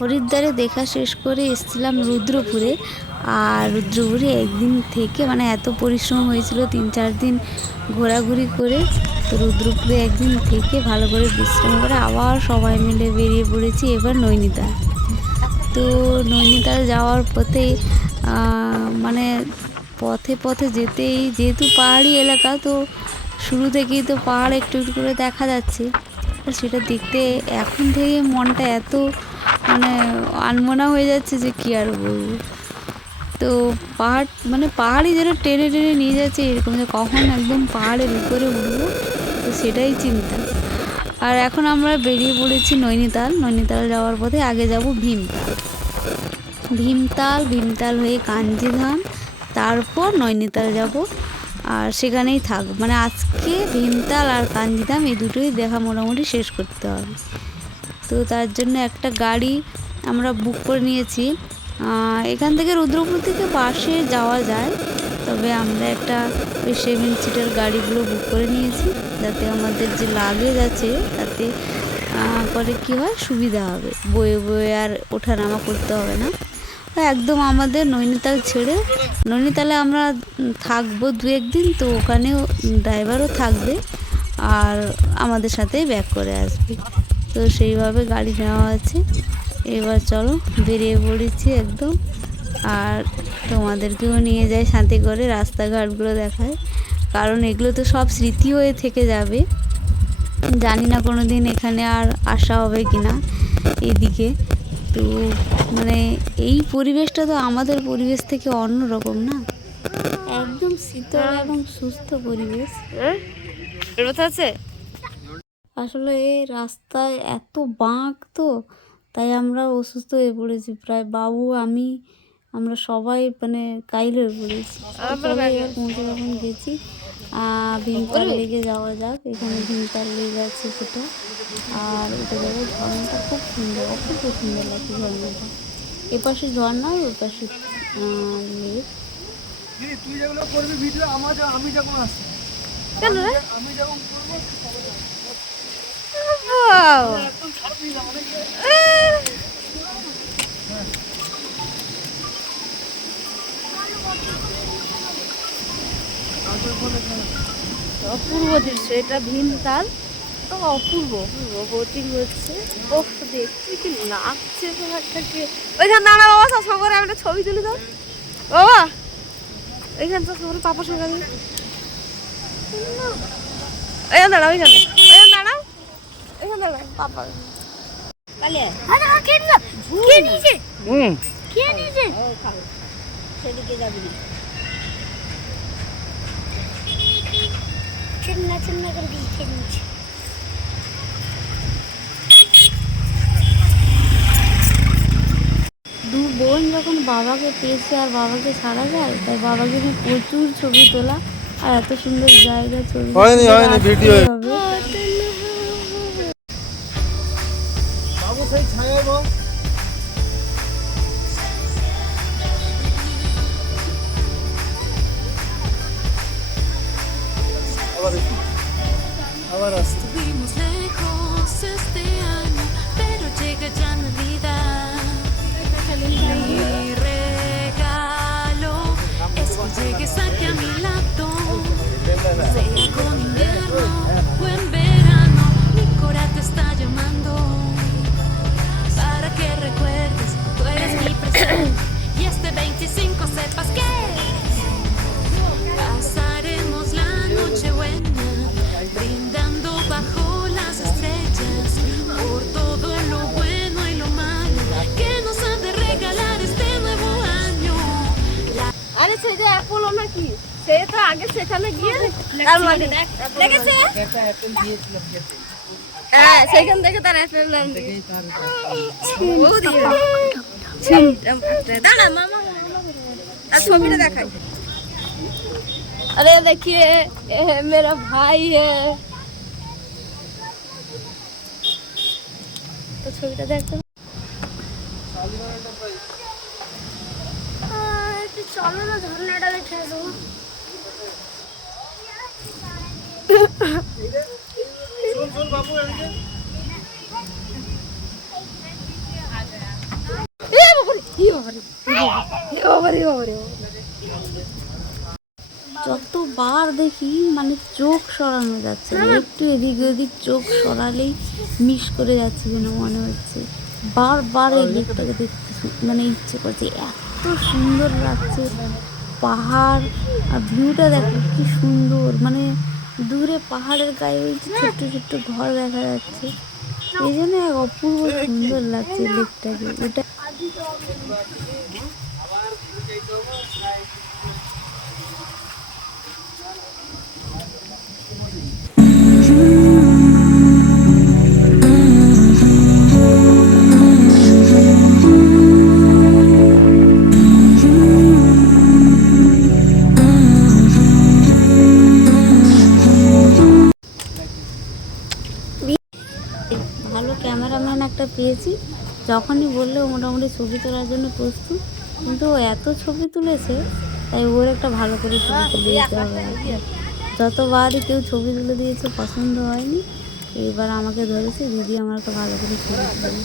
হরিদ্বারে দেখা শেষ করে এসেছিলাম রুদ্রপুরে। আর রুদ্রপুরে একদিন থেকে মানে এত পরিশ্রম হয়েছিল, 3-4 দিন ঘোরাঘুরি করে, তো রুদ্রপুরে একদিন থেকে ভালো করে বিশ্রাম করে আবার সবাই মিলে বেরিয়ে পড়েছি এবার নৈনিতাল। তো নৈনিতাল যাওয়ার পথে মানে পথে পথে যেতেই, যেহেতু পাহাড়ি এলাকা, তো শুরু থেকেই তো পাহাড় একটু একটু করে দেখা যাচ্ছে। সেটা দেখতে এখন থেকে মনটা এত মানে আনমনা হয়ে যাচ্ছে যে কী আর বলবো। তো পাহাড় মানে পাহাড়ই যেন টেনে টেনে নিয়ে যাচ্ছে এরকম, যে কখন একদম পাহাড়ের উপরে উঠবো, তো সেটাই চিন্তা। আর এখন আমরা বেরিয়ে পড়েছি নৈনিতাল। নৈনিতাল যাওয়ার পথে আগে যাব ভীমতাল। ভীমতাল হয়ে কাঞ্জিধাম, তারপর নৈনিতাল যাব। আর সেখানেই থাকবো, মানে আজকে ভীমতাল আর কাঞ্জিধাম এই দুটোই দেখা মোটামুটি শেষ করতে হবে। তো তার জন্য একটা গাড়ি আমরা বুক করে নিয়েছি। এখান থেকে রুদ্রপুর থেকে বাসে যাওয়া যায়, তবে আমরা একটা ওই 7 সিটার গাড়িগুলো বুক করে নিয়েছি, যাতে আমাদের যে লাগেজ আছে তাতে করে কী হয়, সুবিধা হবে, বয়ে বয়ে আর ওঠানামা করতে হবে না। একদম আমাদের নৈনিতাল ছেড়ে, নৈনিতালে আমরা থাকবো 2-1 দিন, তো ওখানেও ড্রাইভারও থাকবে আর আমাদের সাথেই ব্যাক করে আসবে। তো সেইভাবে গাড়ি নেওয়া আছে। এবার চলো বেরিয়ে পড়েছি একদম। আর তোমাদেরকেও নিয়ে যাই সাথে করে, রাস্তাঘাটগুলো দেখায়, কারণ এগুলো তো সব স্মৃতি হয়ে থেকে যাবে। জানি না কোনো দিন এখানে আর আসা হবে কি না এদিকে। তো মানে এই পরিবেশটা তো আমাদের পরিবেশ থেকে অন্য রকম না, একদম শীতল এবং সুস্থ পরিবেশ আছে। আসলে এই রাস্তায় এত বাঁক, তো তাই আমরা অসুস্থ হয়ে পড়েছি প্রায়, বাবু আমরা সবাই মানে কাইল হয়ে পড়েছি। এবার পৌঁছে যখন গেছি ভীমতাল লেগে যাওয়া যাক। এখানে ভীমতাল লেগে আছে সেটা, আর ওটা যাবো। ঝর্ণাটা খুব সুন্দর, অপূর্ব সুন্দর লাগছে ঝর্ণাটা। এপাশে ঝর্ণা, ওই পাশে লেক। তুই যেগুলো করবি ভিডিও, আমি যখন আসছি কেন রে, আমি যখন করবো অপূর্ব দৃশ্য। এটা ভীমতাল, অপূর্ব অপূর্ব বোটিং হচ্ছে। ও দেখছি কি লাগছে পাহাড়টাকে। ওইখানে দাঁড়া বাবা, চশমা করে আমি একটা ছবি তুলি। তো বাবা ওইখানে চশমা করে পাপার সঙ্গে ওইখানে দাঁড়া, ওইখানে দাঁড়াও, এখানে দাঁড়া পাপা। সেদিকে যাবি চিন্না করে দিয়ে নিচ্ছে। দু বোন যখন বাবাকে পেয়েছে আর বাবাকে ছাড়া যায়, তাই বাবাকে নিয়ে প্রচুর ছবি তোলা, আর এত সুন্দর জায়গা ছবি হয়নি ভিডিও হবে। বাবু সেই ছায়া গো, আবার আসতে Mi regalo es que llegues aquí a mi lado, sea con invierno o en verano, mi corazón te está llamando para que recuerdes, tú eres mi presente y este 25 sepas que pasaremos la noche buena, brindando bajo las estrellas por todo lo bueno y lo malo que nos ha de regalar este nuevo año. আরে সেটা Apple নাকি, সে তো আগে সেখানে গিয়ে তার মানে দেখেছে, একটা অ্যাপল দিয়েছিলাম খেতে। হ্যাঁ সেখান থেকে তার অ্যাপল নাম দিয়ে ও দিয়ে দাঁড়া মামা আর ছবিটা দেখাই। अरे देखिए ये है मेरा भाई है, तो ছবিটা দেখতে চলো না ঝর্ণাটা দেখে আসবো। যতবার দেখি মানে চোখ সরানো যাচ্ছে না, একটু এদিক ওদিক চোখ সরালেই মিস করে যাচ্ছে যেন মনে হচ্ছে। বারবার এই লেকটাকে দেখতে মানে ইচ্ছে করছে, এত সুন্দর লাগছে পাহাড়। আর ভিউটা দেখো কি সুন্দর, মানে দূরে পাহাড়ের গায়ে ওই যে ছোট্ট ছোট্ট ঘর দেখা যাচ্ছে, এই জন্য এক অপূর্ব সুন্দর লাগছে লেকটাকে। ওটা ভালো ক্যামেরাম্যান একটা পেয়েছি, যখনই বললে মোটামুটি ছবি তোলার জন্য প্রস্তুত। কিন্তু ও এত ছবি তুলেছে, তাই ওর একটা ভালো করে ছবি তুলে দিতে হবে। যতবারই কেউ ছবি তুলে দিয়েছে পছন্দ হয়নি, এবার আমাকে ধরেছে দিদি আমার একটা ভালো করে ছবি তুলে দিন।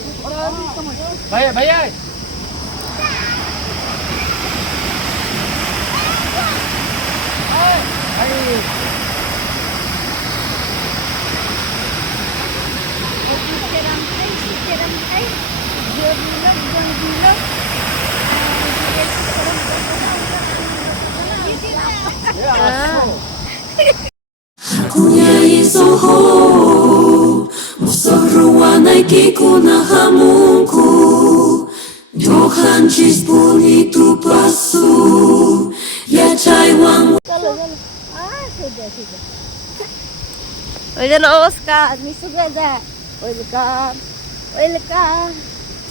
Kunyayisoho Musarruana kikuna hamunku Johan chispuni tu pasu Ya chaiwan ওই যে নমস্কার মিশু গেজা ওয়েলকাম ওয়েলকাম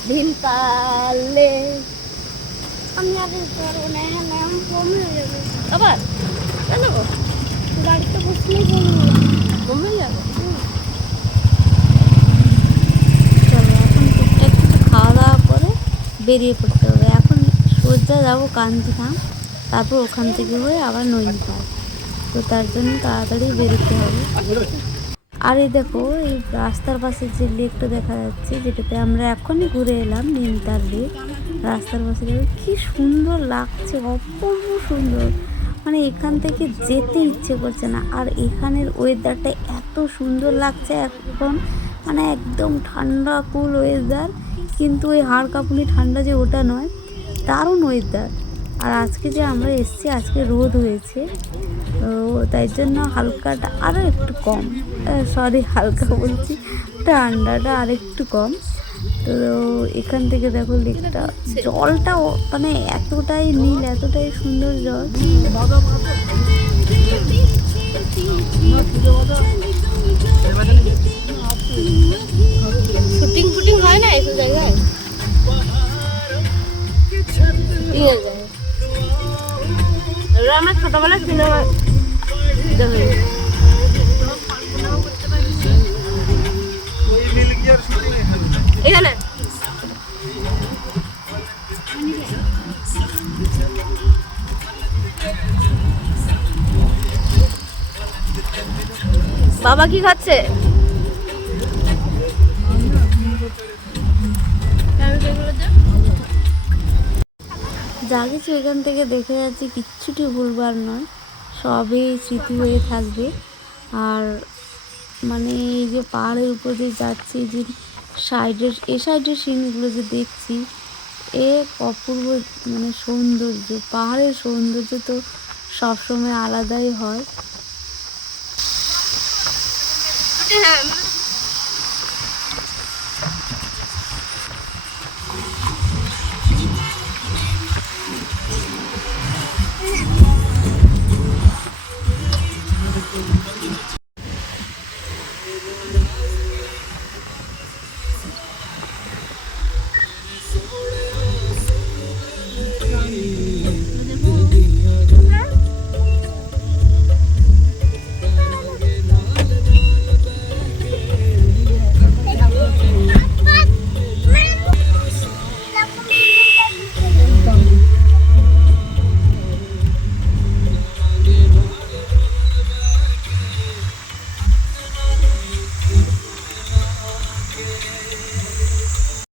ভিনতালে আমি আগে করবো না নাম কমে যাবে আবার কেন গাড়িতে বসলেই কমে যাবে। চলো এখন টুকটাক কিছু খাওয়া দাওয়া করে বেরিয়ে পড়তে হবে। এখন সোজা যাবো কাঞ্জিধাম, তারপর ওখান থেকে হয়ে আবার নৈনিতাল। তো তার জন্য তাড়াতাড়ি বেরোতে হবে। আর এই দেখো এই রাস্তার পাশে যে লেকটা দেখা যাচ্ছে, যেটাতে আমরা এখনই ঘুরে এলাম, নৈনিতাল লেক। রাস্তার পাশে দেখো কি সুন্দর লাগছে, অপূর্ব সুন্দর, মানে এখান থেকে যেতে ইচ্ছে করছে না। আর এখানের ওয়েদারটা এত সুন্দর লাগছে এখন, মানে একদম ঠান্ডা কুল ওয়েদার, কিন্তু ওই হাড় কাঁপুনি ঠান্ডা যে ওটা নয়, দারুণ ওয়েদার। আর আজকে যে আমরা এসেছি আজকে রোদ হয়েছে, তো তাই জন্য হালকাটা আরও একটু কম, সরি হালকা বলছি, ঠান্ডাটা আর একটু কম। তো এখান থেকে দেখো লেকটা, জলটা মানে এতটাই নীল, এতটাই সুন্দর জল। শুটিং ফুটিং হয় না এসব জায়গায়, আমার ছোটবেলার সিনেমা এখানে বাবা কি খাচ্ছে? যা কিছু এখান থেকে দেখে যাচ্ছি কিচ্ছুটি ভুলবার নয়, সবই স্মৃতি হয়ে থাকবে। আর মানে এই যে পাহাড়ের উপর দিয়ে যাচ্ছি, যে সাইডের সাইডের সিনগুলো যে দেখছি, অপূর্ব মানে সৌন্দর্য। পাহাড়ের সৌন্দর্য তো সবসময় আলাদাই হয়। হ্যাঁ